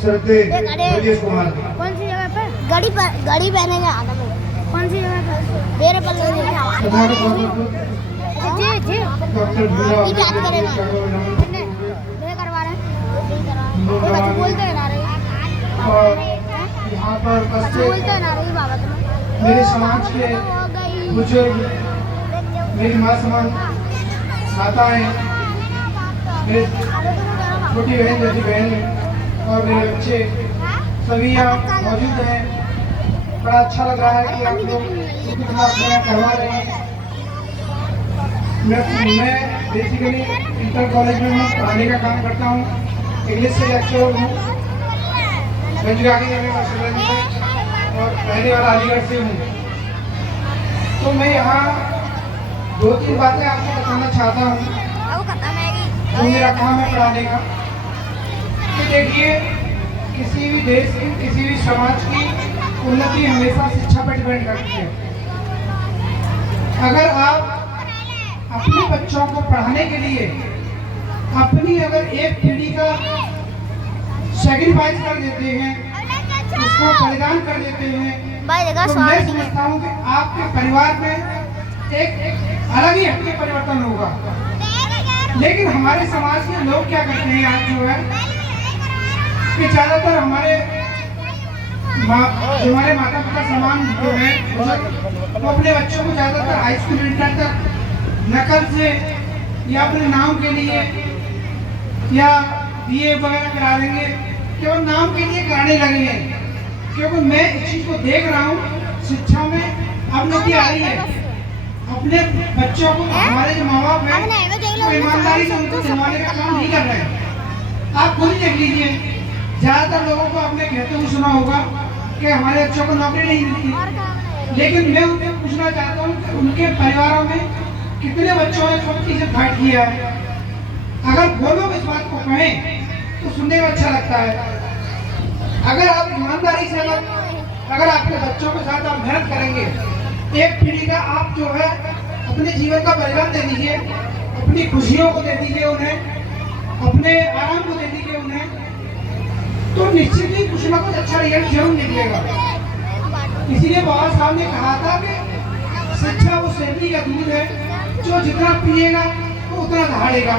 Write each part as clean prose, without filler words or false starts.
श्रद्धे ब्रजेश कुमार। कौन सी जगह पे? घड़ी पहनेंगे हाथ में। कौन सी जगह पे? मेरे पर जी जी डॉक्टर भीरा ये बात करेगा नहीं करवा रहे हैं कोई बच्चे बोलते हैं ना रही और यहाँ पर बच्चे बोलते हैं ना रही बाबत में मेरे समाज के बुजुर्ग, मेरी माँ समान माताएं, मेरे छोटी बहन जैसी बहन और मेरे बच्चे सभी यहाँ मौजूद हैं। बड़ा अच्छा लग रहा है कि आप लोग इतना अपना करवा रहे हैं। मैं बेसिकली इंटर कॉलेज में मैं पढ़ाने का काम करता हूँ, इंग्लिश से लेक्चरर हूँ, पंजाबी में और रहने वाला अलीगढ़ से हूँ। तो मैं यहाँ 2-3 बातें आपको बताना चाहता हूँ जो मेरा काम है पढ़ाने का। तो देखिए, किसी भी देश की, किसी भी समाज की उन्नति हमेशा शिक्षा पर डिपेंड करती है। अगर आप अपने बच्चों को पढ़ाने के लिए अपनी अगर एक पीढ़ी का सैक्रिफाइस कर देते हैं, उसको बलिदान कर देते हैं, तो मैं समझता हूँ कि आपके परिवार में एक अलग ही हट के परिवर्तन होगा। लेकिन हमारे समाज के लोग क्या करते हैं आज जो है कि ज़्यादातर हमारे माता पिता समान जो है वो अपने बच्चों को ज़्यादातर हाई स्कूल इंटर तक नकल से या अपने नाम के लिए या बीए वगैरह करा देंगे, केवल नाम के लिए कराने लगे हैं। क्योंकि मैं इस चीज़ को देख रहा हूँ, शिक्षा में अवनति आ रही है। अपने बच्चों को हमारे जो माँ बाप हैं वो ईमानदारी से उनको दिलवाने का काम नहीं कर रहे हैं। आप खुद ही देख लीजिए, ज़्यादातर लोगों को आपने कहते हुए सुना होगा कि हमारे बच्चों को नौकरी नहीं मिलती। लेकिन मैं उनसे पूछना चाहता हूँ कि उनके परिवारों में कितने बच्चों ने कॉम्पिटिशन फाइट किया है। अगर वो लोग इस बात को कहें तो सुनने में अच्छा लगता है। अगर आप ईमानदारी से अगर आपके बच्चों के साथ आप मेहनत करेंगे, एक पीढ़ी का आप जो है अपने जीवन का बलिदान दे दीजिए, अपनी खुशियों को दे दीजिए उन्हें, अपने आराम को दे दीजिए उन्हें, तो निश्चित ही कुछ ना कुछ अच्छा रिजल्ट जरूर निकलेगा। इसीलिए बाबा साहब ने कहा था कि शिक्षा वो शहरी का दूध है जो जितना पिएगा वो उतना दहाड़ेगा।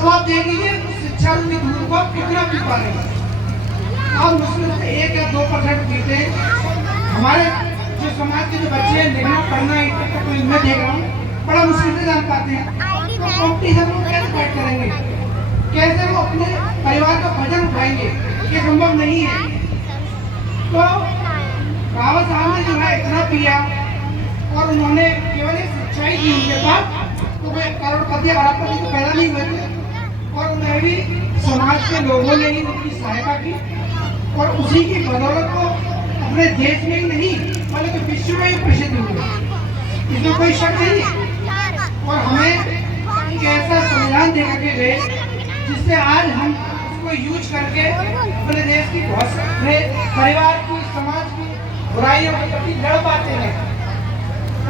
तो आप देख लीजिए शिक्षा रूपी दूध को आप कितना पी पा रहे हैं। आप मुश्किल से 1 या 2% पीते हैं। हमारे जो समाज के जो बच्चे हैं, लिखना पढ़ना तो मैं देख रहा हूँ बड़ा मुश्किल से जान पाते हैं। तो कॉम्पिटिशन को कैसे फाइट करेंगे, कैसे वो अपने परिवार का वजन उठाएंगे, ये संभव नहीं है। तो बाबा साहब ने जो है इतना पिया और उन्होंने केवल एक सच्चाई दी उनके पास, तो वे करोड़पति अरबपति तो पैदा नहीं हुए थे और उन्हें भी समाज के लोगों ने ही उनकी सहायता की और उसी की बदौलत को अपने देश में ही नहीं बल्कि विश्व में ही प्रसिद्ध हुए। इसमें कोई शक नहीं है। और हमें एक ऐसा संविधान दे करके गए जिससे आज हम उसको यूज करके अपने देश की परिवार की, समाज की बुराइयों के प्रति लड़ पाते हैं।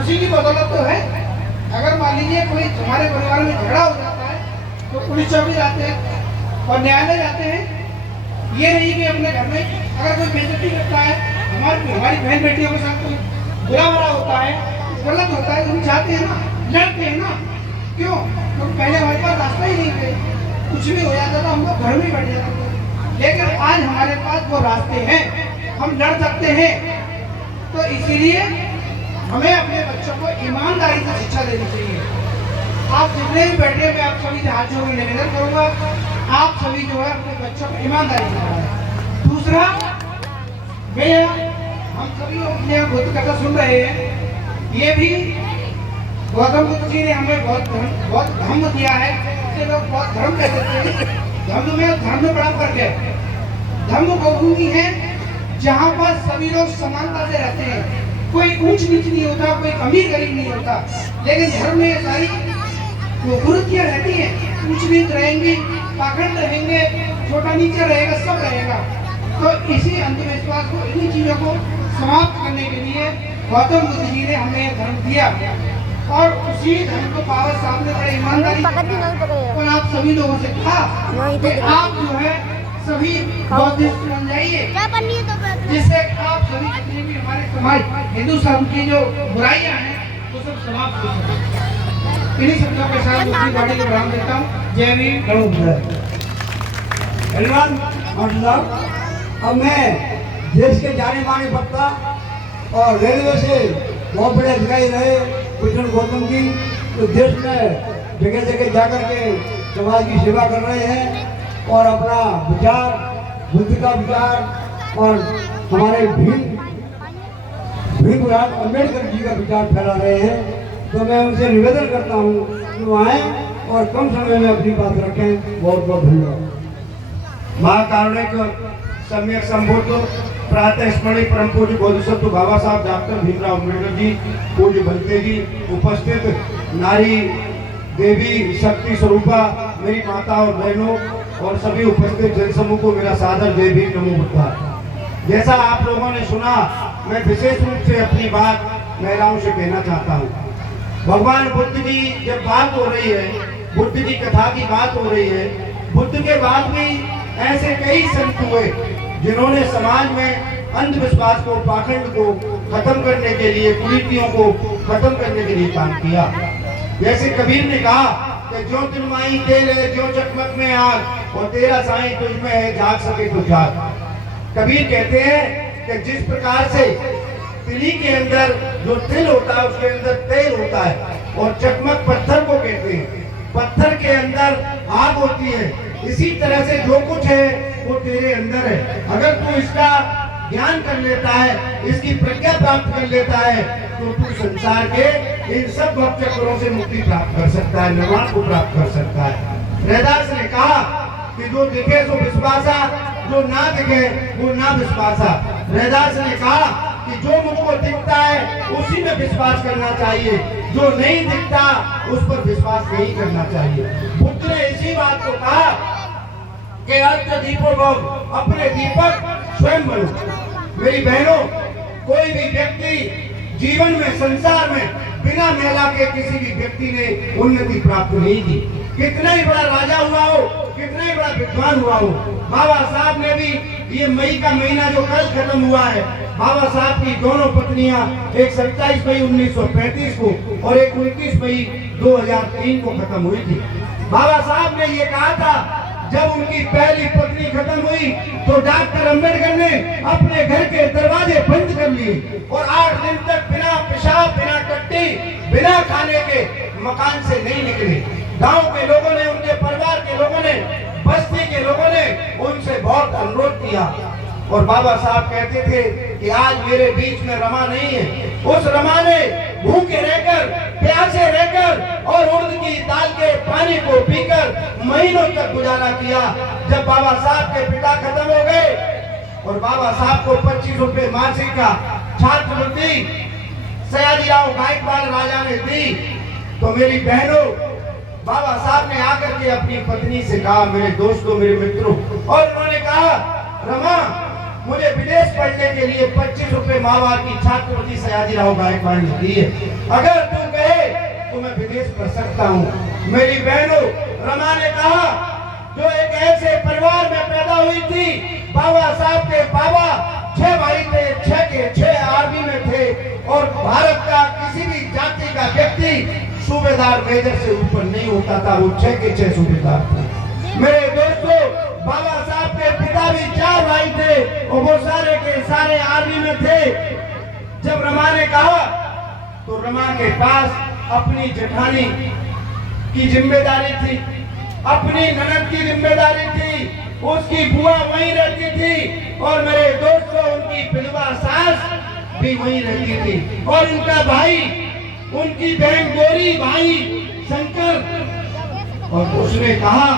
उसी की बदौलत तो है। अगर मान लीजिए कोई हमारे परिवार में झगड़ा हो जाता है तो पुलिस चौकी जाते हैं और न्यायालय जाते हैं। ये नहीं कि अपने घर में अगर कोई बेइज्जती करता है, हमारी बहन बेटियों के साथ कोई बुरा होता है, गलत होता है, हम जाते हैं ना, लड़ते हैं ना। क्यों? क्योंकि पहले हमारे पास रास्ता ही नहीं थे, कुछ भी हो जाता था हम लोग घर में बैठ जाते थे। लेकिन आज हमारे पास वो रास्ते हैं, हम लड़ सकते हैं। तो इसीलिए हमें अपने बच्चों को ईमानदारी से शिक्षा देनी चाहिए। आप जितने भी बैठे मैं आप सभी से हाथ जोड़ के निवेदन करूंगा, आप सभी जो है अपने बच्चों को ईमानदारी से पढ़ाएं। दूसरा, हम सभी अपने बुद्ध कथा सुन रहे हैं, ये भी गौतम बुद्ध जी ने हमें बहुत धर्म दिया है। इसे लोग बहुत धर्म कहते थे। धर्म में बड़ा फर्क है। धर्म वो भूमि है जहाँ पर सभी लोग समानता से रहते हैं, कोई ऊंच नीच नहीं होता, कोई अमीर गरीब नहीं होता। लेकिन धर्म में सारी कुरीतियां रहती हैं, ऊंच नीच रहेंगी, पाखंड रहेंगे, छोटा नीचा रहेगा, सब रहेगा। तो इसी अंधविश्वास को, इन्हीं चीजों को समाप्त करने के लिए गौतम बुद्ध जी ने हमें धर्म दिया और उसी धर्म को बाबा साहब ने बड़े ईमानदारी और आप सभी लोगों से कहा कि आप जो है सभी बौद्धिस्ट बन जाइए, क्या करनी है तो फिर? जिससे आप सभी जितने भी हमारे समाज हिंदू धर्म की जो बुराइयां हैं वो सब समाप्त हो सके। इन्हीं शब्दों के साथ अपनी गाड़ी को विराम देता हूँ। जय वीर गणो बुद्ध। धन्यवाद मतलब अब मैं देश के जाने माने वक्ता और रेलवे से बहुत बड़े अधिकारी रहे कृष्ण गौतम जी, तो देश में जगह जगह जाकर के समाज की सेवा कर रहे हैं और अपना विचार, बुद्ध का विचार और हमारे भीमराव अम्बेडकर जी का विचार फैला रहे हैं। तो मैं उनसे निवेदन करता हूँ कि वो आए और कम समय में अपनी बात रखें। बहुत बहुत धन्यवाद। महाकारुणिक सम्यक संबोध प्रातः स्मरणीय परम पूज्य बोधिसत्व बाबा साहब डॉक्टर भीमराव अम्बेडकर जी, पूज्य बलते जी, उपस्थित नारी देवी शक्ति स्वरूपा मेरी माता और बहनों और सभी उपस्थित जनसमूह को मेरा सादर जय भीम नमो बुद्धाय। जैसा आप लोगों ने सुना, मैं विशेष रूप से अपनी बात महिलाओं से कहना चाहता हूँ। भगवान बुद्ध की जब बात हो रही है, बुद्ध की कथा की बात हो रही है, बुद्ध के बाद भी ऐसे कई संत हुए जिन्होंने समाज में अंधविश्वास को, पाखंड को खत्म करने के लिए, कुरीतियों को खत्म करने के लिए काम किया। जैसे कबीर ने कहा कि जो तिलमाई तेल है, जो चकमक में आग, और तेरा साईं तुझ में है, जाग सके तो जाग। कबीर कहते हैं कि जिस प्रकार से तिली के अंदर जो तिल होता है उसके अंदर तेल होता है, और चकमक पत्थर को कहते हैं, पत्थर के अंदर आग होती है, इसी तरह से जो कुछ है वो तेरे अंदर है। अगर तू इसका ज्ञान कर लेता है, इसकी प्रज्ञा प्राप्त कर लेता है, तो तू संसार के इन सब भक्त चक्रों से मुक्ति प्राप्त कर सकता है, निर्वाण को प्राप्त कर सकता है। रैदास ने कहा कि जो दिखे सो विश्वासा, जो ना दिखे वो ना विश्वासा। रैदास ने कहा कि जो मुझको दिखता है उसी में विश्वास करना चाहिए, जो नहीं दिखता उस पर विश्वास नहीं करना चाहिए। बुद्ध ने इसी बात को कहा कि अर्थ दीपो भव, अपने दीपक स्वयं बनो। मेरी बहनों, कोई भी व्यक्ति जीवन में, संसार में बिना मेला के किसी भी व्यक्ति ने उन्नति प्राप्त नहीं की। कितना ही बड़ा राजा हुआ हो, कितना ही बड़ा विद्वान हुआ हो, बाबा साहब ने भी ये मई का महीना जो कल खत्म हुआ है, बाबा साहब की दोनों पत्नियां, एक 27 मई 1935 को और एक 29 मई 2003 को खत्म हुई थी। बाबा साहब ने ये कहा था, जब उनकी पहली पत्नी खत्म हुई तो डॉक्टर अम्बेडकर ने अपने घर के दरवाजे बंद कर लिए और 8 दिन तक बिना पेशाब, बिना टट्टी, बिना खाने के मकान से नहीं निकले। गांव के लोगों ने, उनके परिवार के लोगों ने, बस्ती के लोगों ने उनसे बहुत अनुरोध किया और बाबा साहब कहते थे कि आज मेरे बीच में रमा नहीं है। उस रमा ने भूखे रहकर, प्यासे रहकर और उड़द की दाल के पानी को पीकर महीनों तक गुजारा किया। जब बाबा साहब के पिता खत्म हो गए और बाबा साहब को 25 रुपए मासिक का छात्रवृत्ति सयाजीराव गायकवाड़ राजा ने दी, तो मेरी बहनों, बाबा साहब ने आकर के अपनी पत्नी से कहा, मेरे दोस्तों, मेरे मित्रों, और उन्होंने कहा, रमा, मुझे विदेश पढ़ने के लिए 25 रुपए माहवार की छात्रवृत्ति सयाजीराव गायकवाड़ ने दी है। अगर तू कहे तो मैं विदेश पढ़ सकता हूँ। मेरी बहनों, रमा ने कहा, जो एक ऐसे परिवार में पैदा हुई थी, बाबा साहब के बाबा 6 भाई थे, 6 के 6 आर्मी में थे और भारत का किसी भी जाति का व्यक्ति सूबेदार मेजर से ऊपर नहीं होता था, वो 6 के 6 सूबेदार थे। मेरे दोस्तों, बाबा साहब के पिता भी 4 भाई थे और वो सारे के सारे आर्मी में थे। जब रमा ने कहा तो रमा के पास अपनी जेठानी की जिम्मेदारी थी, अपनी ननद की जिम्मेदारी थी, उसकी बुआ वहीं रहती थी और मेरे दोस्तों, उनकी विधवा सास भी वहीं रहती थी और उनका भाई, उनकी बहन गोरी, भाई शंकर। और उसने कहा,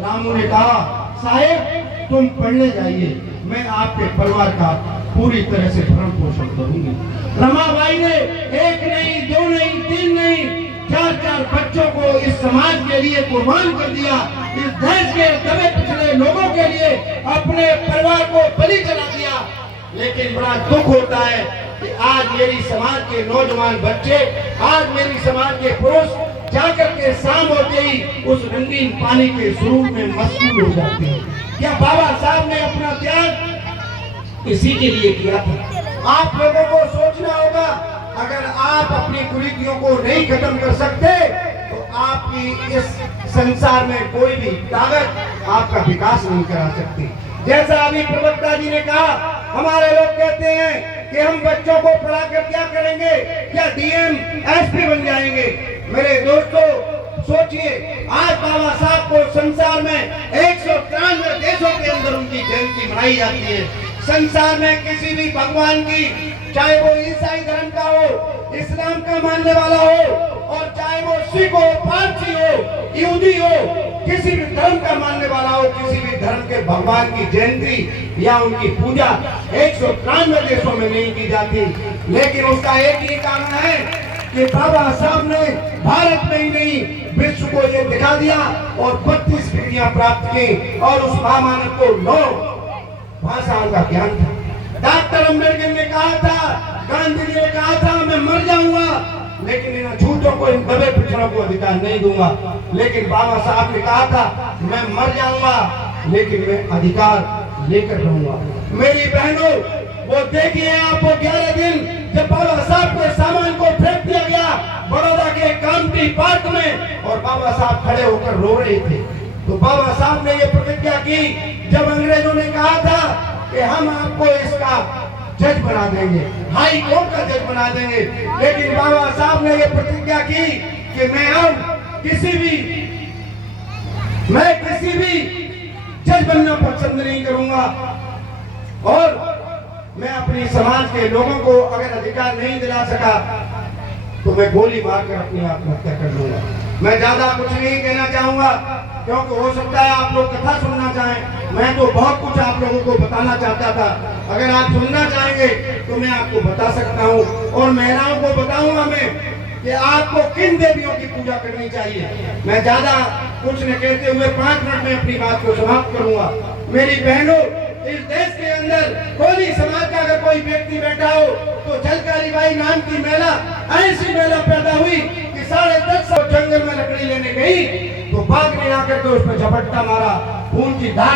रामू ने कहा, साहेब तुम पढ़ने जाइए, मैं आपके परिवार का पूरी तरह से भरण पोषण करूंगी। रमाबाई ने 1 नहीं, 2 नहीं, 3 नहीं, 4 बच्चों को इस समाज के लिए कुर्बान कर दिया। इस देश के दबे पिछड़े लोगों के लिए अपने परिवार को बलि चढ़ा दिया। लेकिन बड़ा दुख होता है कि आज मेरी समाज के नौजवान बच्चे, आज मेरी समाज के पुरुष जाकर के शाम होते ही उस रंगीन पानी के स्वरूप में मशगूल हो जाते हैं। या बाबा साहब ने अपना त्याग इसी के लिए किया था। आप लोगों को सोचना होगा, अगर आप अपनी कुरीतियों को नहीं खत्म कर सकते तो आपकी इस संसार में कोई भी ताकत आपका विकास नहीं करा सकती। जैसा अभी प्रवक्ता जी ने कहा, हमारे लोग कहते हैं कि हम बच्चों को पढ़ाकर क्या करेंगे, क्या डीएम एसपी बन जाएंगे। मेरे दोस्तों सोचिए, आज बाबा साहब को संसार में 193 देशों के अंदर उनकी जयंती मनाई जाती है। संसार में किसी भी भगवान की, चाहे वो ईसाई धर्म का हो, इस्लाम का मानने वाला हो, और चाहे वो सिख हो, पारसी हो, यहूदी हो, किसी भी धर्म का मानने वाला हो, किसी भी धर्म के भगवान की जयंती या उनकी पूजा 193 देशों में नहीं की जाती। लेकिन उसका एक ही कारण है कि बाबा साहब ने भारत में ही नहीं विश्व को ये दिखा दिया और 32 डिग्रियां प्राप्त की, और उस महामानव को 9 भाषाओं का ज्ञान था। डॉक्टर अम्बेडकर ने कहा था, गांधी जी ने कहा था, मैं मर जाऊंगा लेकिन इन झूठों को, इन दबे पिछड़ों को अधिकार नहीं दूंगा। लेकिन बाबा साहब ने कहा था, मैं मर जाऊंगा लेकिन मैं अधिकार लेकर रहूंगा। मेरी बहनों, वो देखिए आप, वो 11 दिन जब बाबा साहब के सामान को फेंक दिया गया बड़ौदा के कामटी पार्क में, और बाबा साहब खड़े होकर रो रहे थे, तो बाबा साहब ने ये प्रतिज्ञा की, जब अंग्रेजों ने कहा था कि हम आपको इसका जज बना देंगे, हाई कोर्ट का जज बना देंगे, लेकिन बाबा साहब ने ये प्रतिज्ञा की कि मैं अब किसी भी जज बनना पसंद नहीं करूंगा, और मैं अपनी समाज के लोगों को अगर अधिकार नहीं दिला सका तो मैं गोली मारकर अपनी आत्महत्या कर लूंगा। मैं ज्यादा कुछ नहीं कहना चाहूंगा, क्योंकि हो सकता है आप लोग कथा सुनना चाहें। मैं तो बहुत कुछ आप लोगों को बताना चाहता था, अगर आप सुनना चाहेंगे तो मैं आपको बता सकता हूँ, और महिलाओं को बताऊंगा मैं कि आपको किन देवियों की पूजा करनी चाहिए। मैं ज्यादा कुछ न कहते हुए 5 मिनट में अपनी बात को समाप्त करूंगा। मेरी बहनों, इस देश के अंदर कोई समाज का अगर कोई व्यक्ति बैठा हो तो झलकारी बाई नाम की महिला, ऐसी महिला पैदा हुई कि 10.5 जंगल में लकड़ी लेने गई तो बाघ ने आकर के उस पर झपट्टा मारा, खून की धार